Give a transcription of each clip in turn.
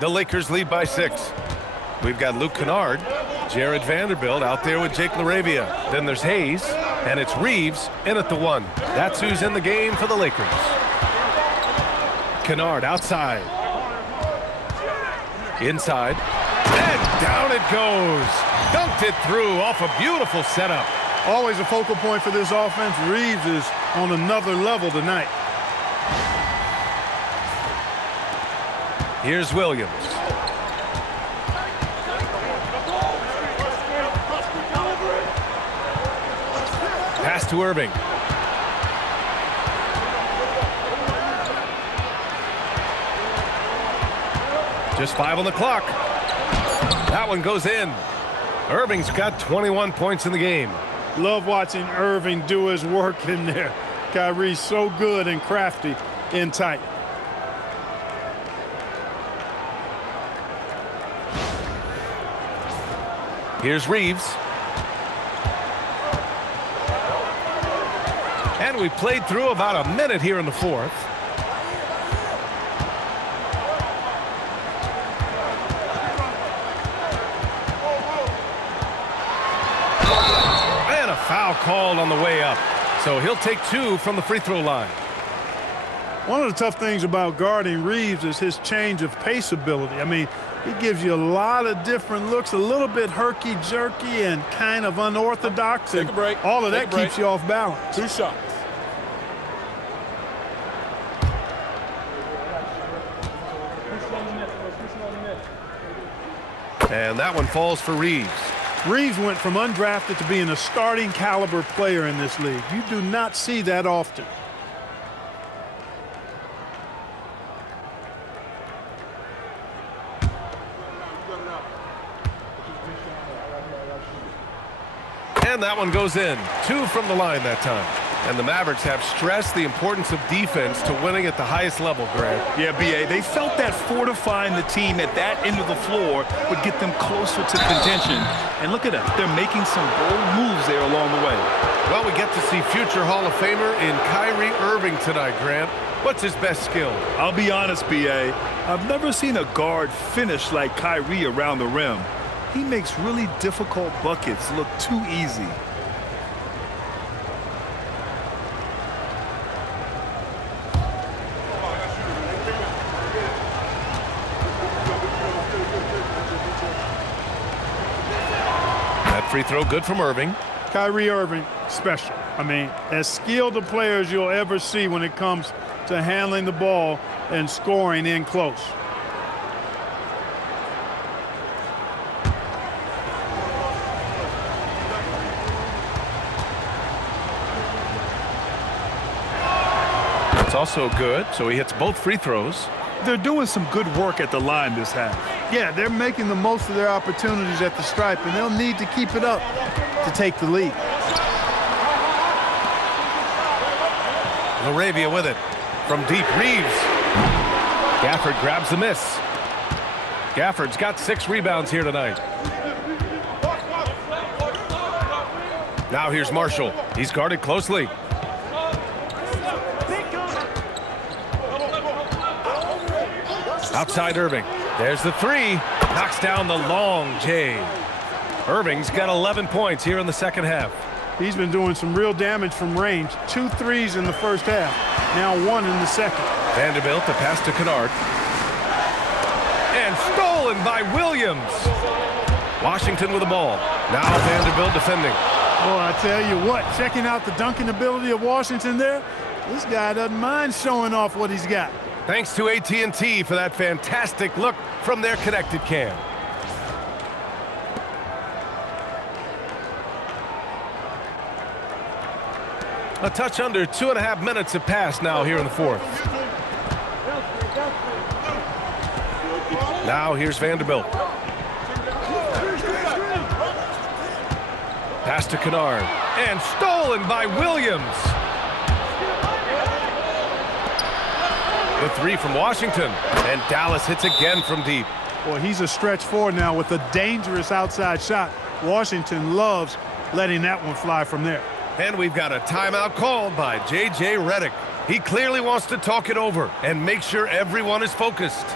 The Lakers lead by 6. We've got Luke Kennard, Jared Vanderbilt out there with Jake LaRavia. Then there's Hayes, and it's Reeves in at the 1. That's who's in the game for the Lakers. Kennard outside. Inside. And down it goes. Dunked it through off a beautiful setup. Always a focal point for this offense. Reeves is on another level tonight. Here's Williams. Pass to Irving. Just 5 on the clock. That one goes in. Irving's got 21 points in the game. Love watching Irving do his work in there. Kyrie's so good and crafty in tight. Here's Reeves. And we played through about a minute here in the 4th. And a foul called on the way up. So he'll take 2 from the free throw line. One of the tough things about guarding Reeves is his change of pace ability. I mean, he gives you a lot of different looks, a little bit herky-jerky and kind of unorthodox. Take a break. All of that keeps you off balance. 2 shots. And that one falls for Reeves. Reeves went from undrafted to being a starting caliber player in this league. You do not see that often. And that one goes in. 2 from the line that time. And the Mavericks have stressed the importance of defense to winning at the highest level, Grant. Yeah, B.A., they felt that fortifying the team at that end of the floor would get them closer to contention. And look at them. They're making some bold moves there along the way. Well, we get to see future Hall of Famer in Kyrie Irving tonight, Grant. What's his best skill? I'll be honest, B.A., I've never seen a guard finish like Kyrie around the rim. He makes really difficult buckets look too easy. That free throw good from Irving. Kyrie Irving, special. I mean, as skilled a player as you'll ever see when it comes to handling the ball and scoring in close. It's also good, so he hits both free throws. They're doing some good work at the line this half. Yeah, they're making the most of their opportunities at the stripe, and they'll need to keep it up to take the lead. LaRavia with it. From deep, Reeves. Gafford grabs the miss. Gafford's got 6 rebounds here tonight. Now here's Marshall. He's guarded closely. Outside Irving. There's the 3. Knocks down the long J. Irving's got 11 points here in the second half. He's been doing some real damage from range. 2 threes in the first half. Now 1 in the second. Vanderbilt, the pass to Kennard. And stolen by Williams. Washington with the ball. Now Vanderbilt defending. Boy, I tell you what, checking out the dunking ability of Washington there, this guy doesn't mind showing off what he's got. Thanks to AT&T for that fantastic look from their connected cam. A touch under 2.5 minutes have passed now here in the 4th. Now here's Vanderbilt. Pass to Kennard. And stolen by Williams. The 3 from Washington. And Dallas hits again from deep. Boy, he's a stretch forward now with a dangerous outside shot. Washington loves letting that one fly from there. And we've got a timeout called by J.J. Redick. He clearly wants to talk it over and make sure everyone is focused.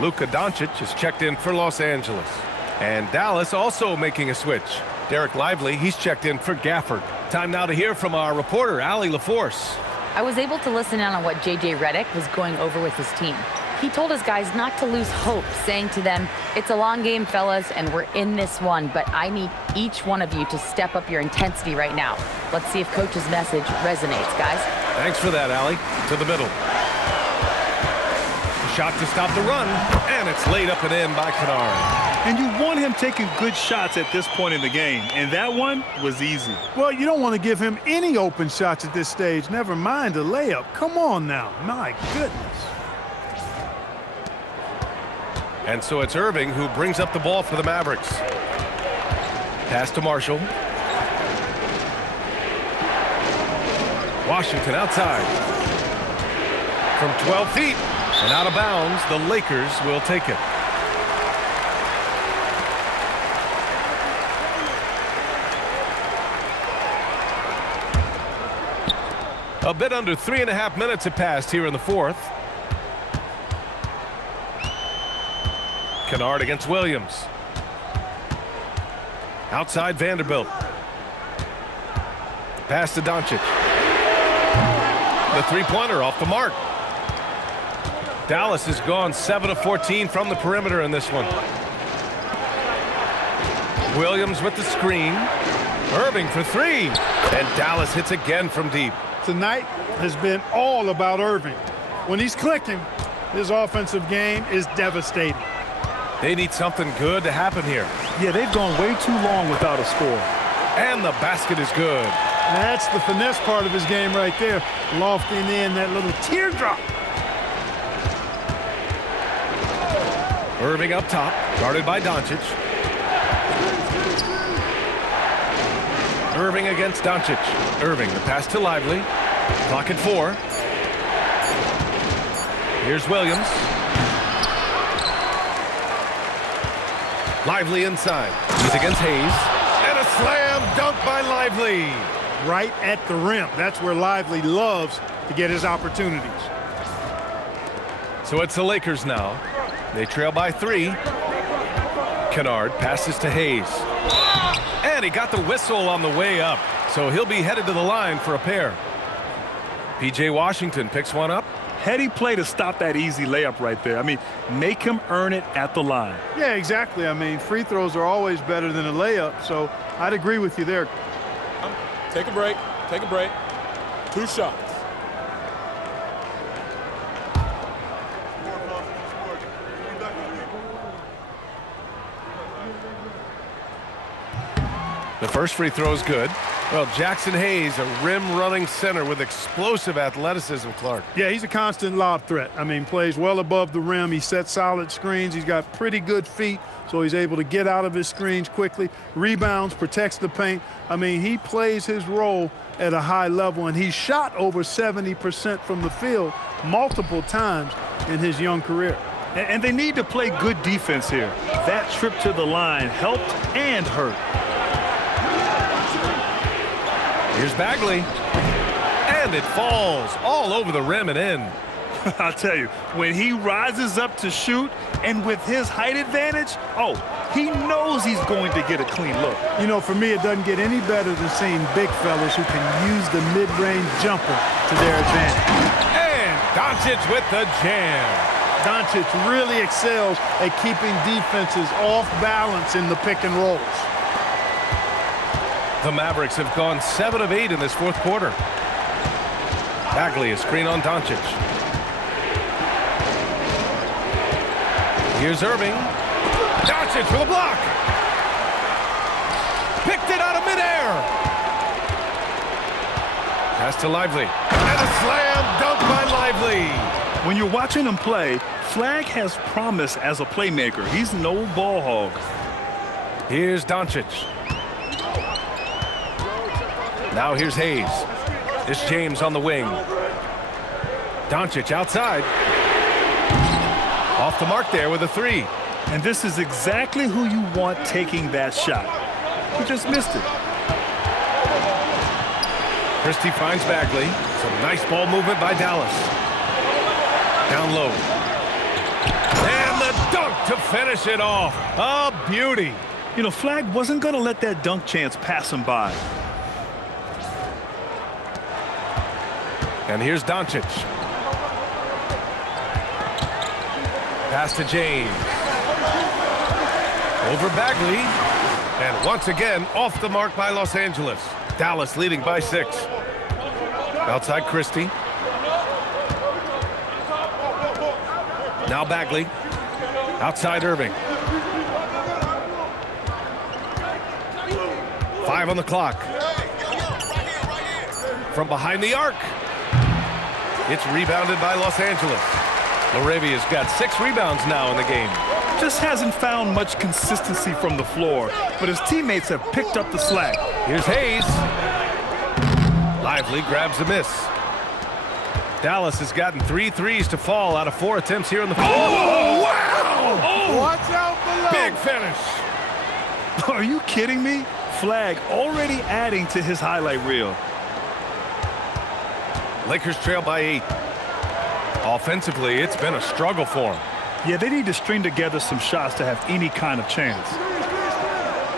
Luka Doncic is checked in for Los Angeles. And Dallas also making a switch. Derek Lively, he's checked in for Gafford. Time now to hear from our reporter, Allie LaForce. I was able to listen in on what J.J. Redick was going over with his team. He told his guys not to lose hope, saying to them, "It's a long game, fellas, and we're in this one, but I need each one of you to step up your intensity right now." Let's see if Coach's message resonates, guys. Thanks for that, Allie. To the middle. Shot to stop the run, and it's laid up and in by Kennard. And you want him taking good shots at this point in the game, and that one was easy. Well, you don't want to give him any open shots at this stage, never mind a layup. Come on now, my goodness. And so it's Irving who brings up the ball for the Mavericks. Pass to Marshall. Washington outside. From 12 feet and out of bounds, the Lakers will take it. A bit under 3.5 minutes have passed here in the fourth. Kennard against Williams. Outside Vanderbilt. Pass to Doncic. The three-pointer off the mark. Dallas has gone 7 of 14 from the perimeter in this one. Williams with the screen. Irving for three. And Dallas hits again from deep. Tonight has been all about Irving. When he's clicking, his offensive game is devastating. They need something good to happen here. Yeah, they've gone way too long without a score. And the basket is good. That's the finesse part of his game right there. Lofting in that little teardrop. Irving up top, guarded by Doncic. Irving against Doncic. Irving, the pass to Lively. Clock at 4. Here's Williams. Lively inside. He's against Hayes. And a slam dunk by Lively. Right at the rim. That's where Lively loves to get his opportunities. So it's the Lakers now. They trail by 3. Kennard passes to Hayes. And he got the whistle on the way up. So he'll be headed to the line for a pair. P.J. Washington picks one up. Heady play to stop that easy layup right there. I mean, make him earn it at the line. Yeah, exactly. I mean, free throws are always better than a layup, so I'd agree with you there. Take a break. Take a break. 2 shots. The first free throw is good. Well, Jackson Hayes, a rim-running center with explosive athleticism, Clark. Yeah, he's a constant lob threat. I mean, plays well above the rim. He sets solid screens. He's got pretty good feet, so he's able to get out of his screens quickly. Rebounds, protects the paint. I mean, he plays his role at a high level, and he's shot over 70% from the field multiple times in his young career. And they need to play good defense here. That trip to the line helped and hurt. Here's Bagley. And it falls all over the rim and in. I'll tell you, when he rises up to shoot and with his height advantage, he knows he's going to get a clean look. You know, for me, it doesn't get any better than seeing big fellas who can use the mid-range jumper to their advantage. And Doncic with the jam. Doncic really excels at keeping defenses off balance in the pick and rolls. The Mavericks have gone 7 of 8 in this fourth quarter. Bagley, a screen on Doncic. Here's Irving. Doncic for the block. Picked it out of midair. Pass to Lively. And a slam dunk by Lively. When you're watching him play, Flag has promise as a playmaker. He's no ball hog. Here's Doncic. Now here's Hayes. It's James on the wing. Doncic outside. Off the mark there with a 3. And this is exactly who you want taking that shot. He just missed it. Christie finds Bagley. Some nice ball movement by Dallas. Down low. And the dunk to finish it off. A beauty. You know, Flag wasn't going to let that dunk chance pass him by. And here's Doncic. Pass to James. Over Bagley. And once again, off the mark by Los Angeles. Dallas leading by 6. Outside Christie. Now Bagley. Outside Irving. 5 on the clock. From behind the arc. It's rebounded by Los Angeles. Laravia's got 6 rebounds now in the game. Just hasn't found much consistency from the floor, but his teammates have picked up the slack. Here's Hayes. Lively grabs a miss. Dallas has gotten 3 threes to fall out of 4 attempts here in the fourth. Oh, wow! Oh, Watch out below. big finish. Are you kidding me? Flag already adding to his highlight reel. Lakers trail by 8. Offensively, it's been a struggle for them. Yeah, they need to string together some shots to have any kind of chance.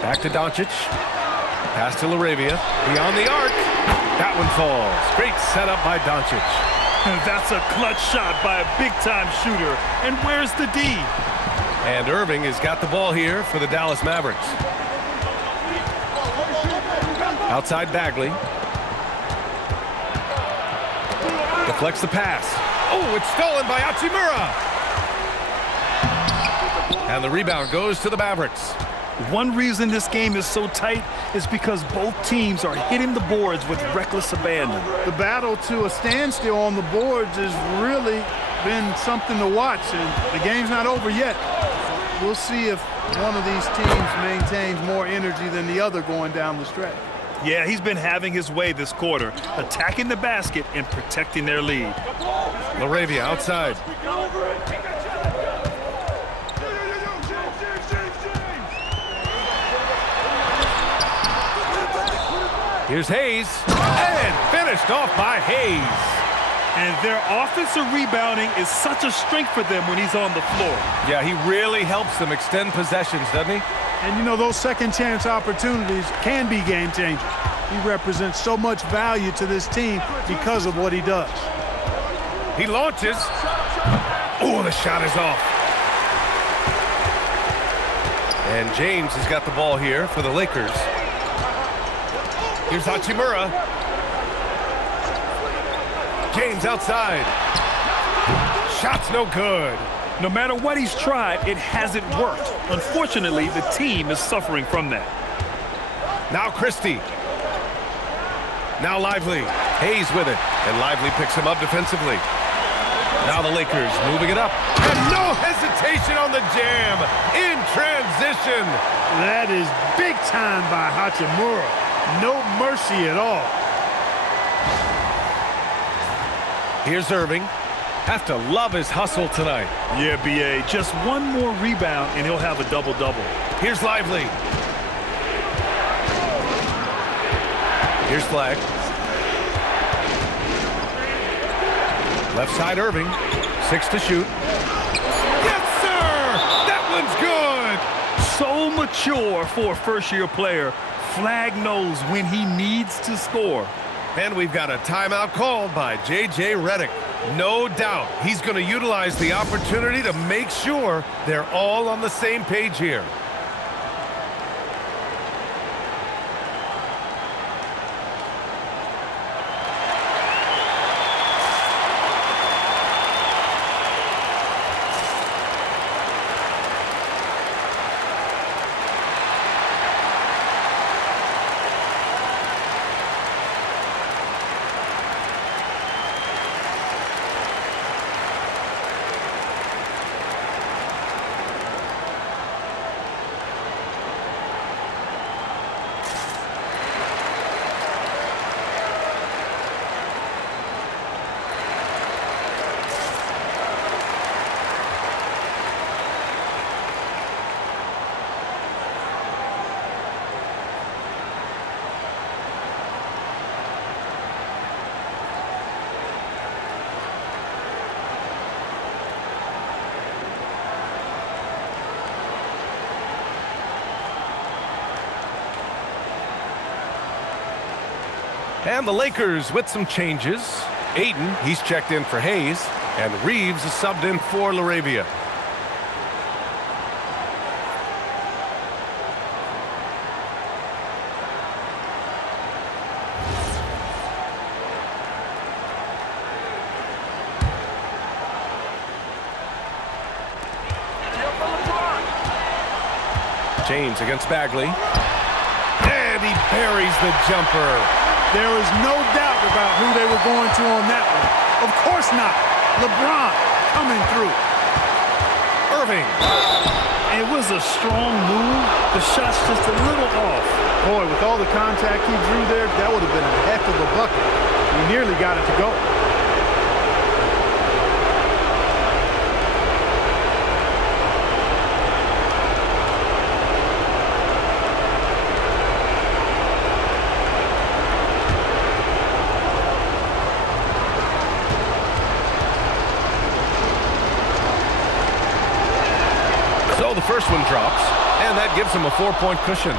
Back to Doncic. Pass to Laravia. Beyond the arc. That one falls. Great setup by Doncic. That's a clutch shot by a big-time shooter. And where's the D? And Irving has got the ball here for the Dallas Mavericks. Outside Bagley. Deflects the pass. Oh, it's stolen by Hachimura. And the rebound goes to the Mavericks. One reason this game is so tight is because both teams are hitting the boards with reckless abandon. The battle to a standstill on the boards has really been something to watch, and the game's not over yet. We'll see if one of these teams maintains more energy than the other going down the stretch. Yeah, he's been having his way this quarter, attacking the basket and protecting their lead. Laravia outside. Here's Hayes, and finished off by Hayes. And their offensive rebounding is such a strength for them when he's on the floor. Yeah, he really helps them extend possessions, doesn't he? And you know, those second chance opportunities can be game changers. He represents so much value to this team because of what he does. He launches. Oh, the shot is off. And James has got the ball here for the Lakers. Here's Hachimura. James outside. Shot's no good. No matter what he's tried, it hasn't worked. Unfortunately, the team is suffering from that. Now Christie. Now Lively. Hayes with it. And Lively picks him up defensively. Now the Lakers moving it up. And no hesitation on the jam. In transition. That is big time by Hachimura. No mercy at all. Here's Irving. Have to love his hustle tonight. Yeah, B.A. Just one more rebound and he'll have a double-double. Here's Lively. Here's Flag. Left side Irving. 6 to shoot. Yes, sir! That one's good! So mature for a first-year player. Flag knows when he needs to score. And we've got a timeout called by J.J. Redick. No doubt he's going to utilize the opportunity to make sure they're all on the same page here. And the Lakers with some changes. Ayton, he's checked in for Hayes. And Reeves is subbed in for LaRavia. James against Bagley. And he buries the jumper. There is no doubt about who they were going to on that one. Of course not. LeBron coming through. Irving. It was a strong move. The shot's just a little off. Boy, with all the contact he drew there, that would have been a heck of a bucket. He nearly got it to go. So the first one drops, and that gives him a 4-point cushion.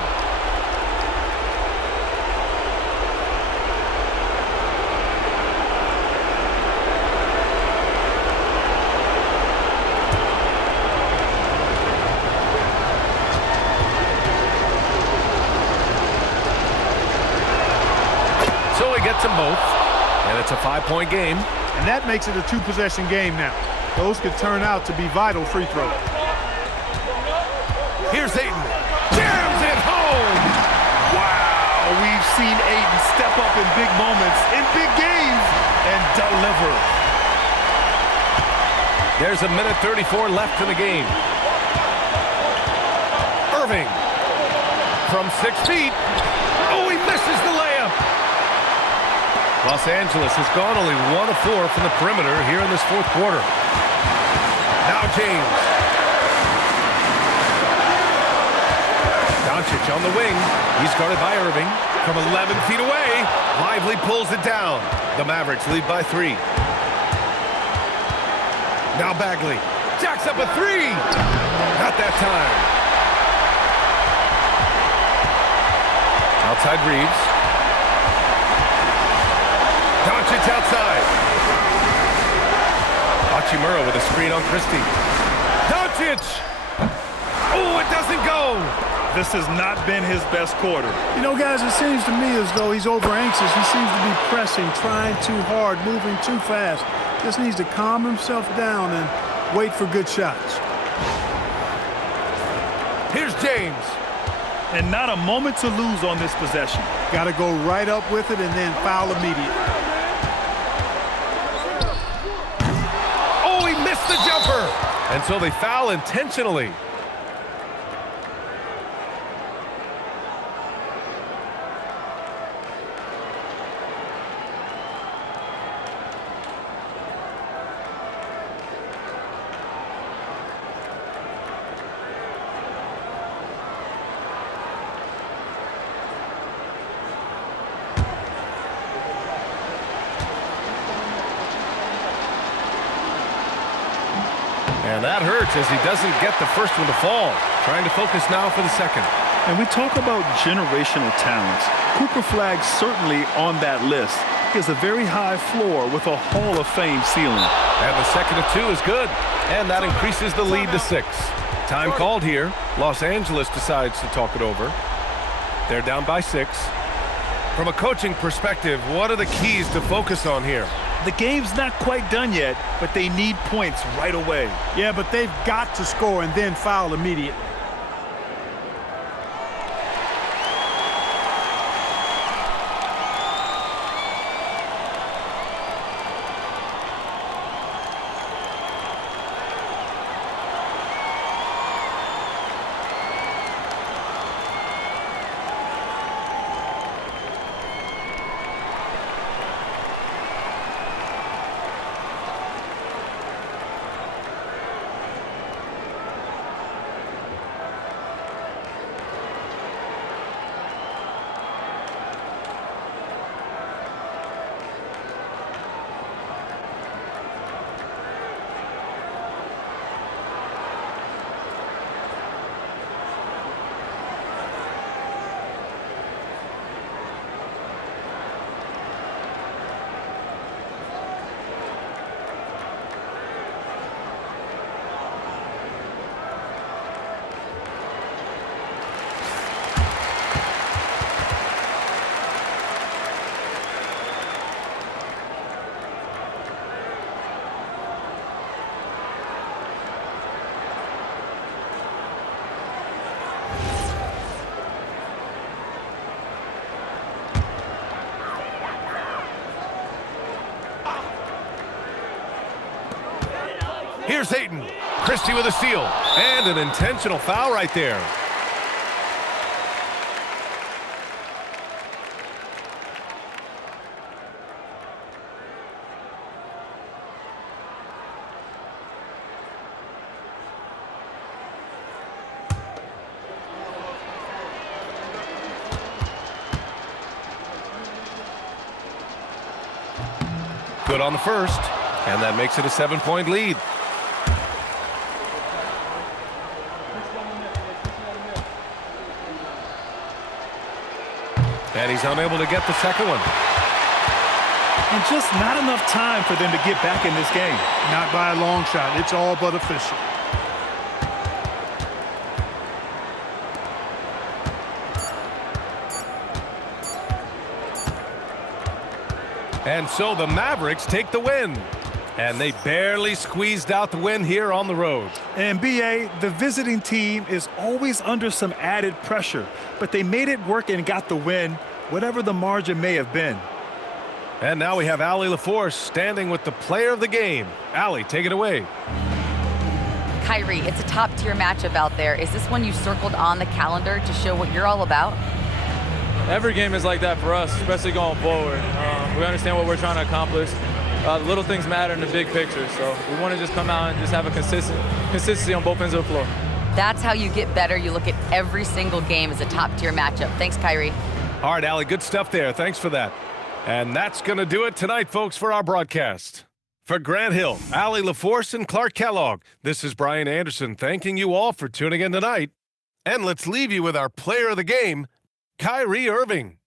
So he gets them both, and it's a 5-point game. And that makes it a 2-possession game now. Those could turn out to be vital free throws. Here's Ayton. Jams it home! Wow, we've seen Ayton step up in big moments, in big games, and deliver. There's a minute 34 left in the game. Irving. From 6 feet. Oh, he misses the layup. Los Angeles has gone only 1 of 4 from the perimeter here in this fourth quarter. Now James. Doncic on the wing. He's guarded by Irving. From 11 feet away, Lively pulls it down. The Mavericks lead by 3. Now Bagley. Jacks up a 3. Not that time. Outside Reeves. Doncic outside. Hachimura with a screen on Christie. Doncic! Oh, it doesn't go! This has not been his best quarter. You know, guys, it seems to me as though he's over-anxious. He seems to be pressing, trying too hard, moving too fast. Just needs to calm himself down and wait for good shots. Here's James. And not a moment to lose on this possession. Got to go right up with it and then foul immediately. Oh, he missed the jumper! And so they foul intentionally. And that hurts as he doesn't get the first one to fall. Trying to focus now for the second. And we talk about generational talents. Cooper Flagg's certainly on that list. He has a very high floor with a Hall of Fame ceiling. And the second of 2 is good. And that increases the lead to 6. Time called here. Los Angeles decides to talk it over. They're down by 6. From a coaching perspective, what are the keys to focus on here? The game's not quite done yet, but they need points right away. Yeah, but they've got to score and then foul immediately. Here's Hayton. Christie with a steal. And an intentional foul right there. Good on the first, and that makes it a 7-point lead. And he's unable to get the second one. And just not enough time for them to get back in this game. Not by a long shot. It's all but official. And so the Mavericks take the win. And they barely squeezed out the win here on the road. And B.A., the visiting team is always under some added pressure, but they made it work and got the win, whatever the margin may have been. And now we have Allie LaForce standing with the player of the game. Allie, take it away. Kyrie, it's a top-tier matchup out there. Is this one you circled on the calendar to show what you're all about? Every game is like that for us, especially going forward. We understand what we're trying to accomplish. The little things matter in the big picture, so we want to just come out and just have a consistency on both ends of the floor. That's how you get better. You look at every single game as a top-tier matchup. Thanks, Kyrie. All right, Allie, good stuff there. Thanks for that. And that's going to do it tonight, folks, for our broadcast. For Grant Hill, Allie LaForce, and Clark Kellogg, this is Brian Anderson thanking you all for tuning in tonight. And let's leave you with our player of the game, Kyrie Irving.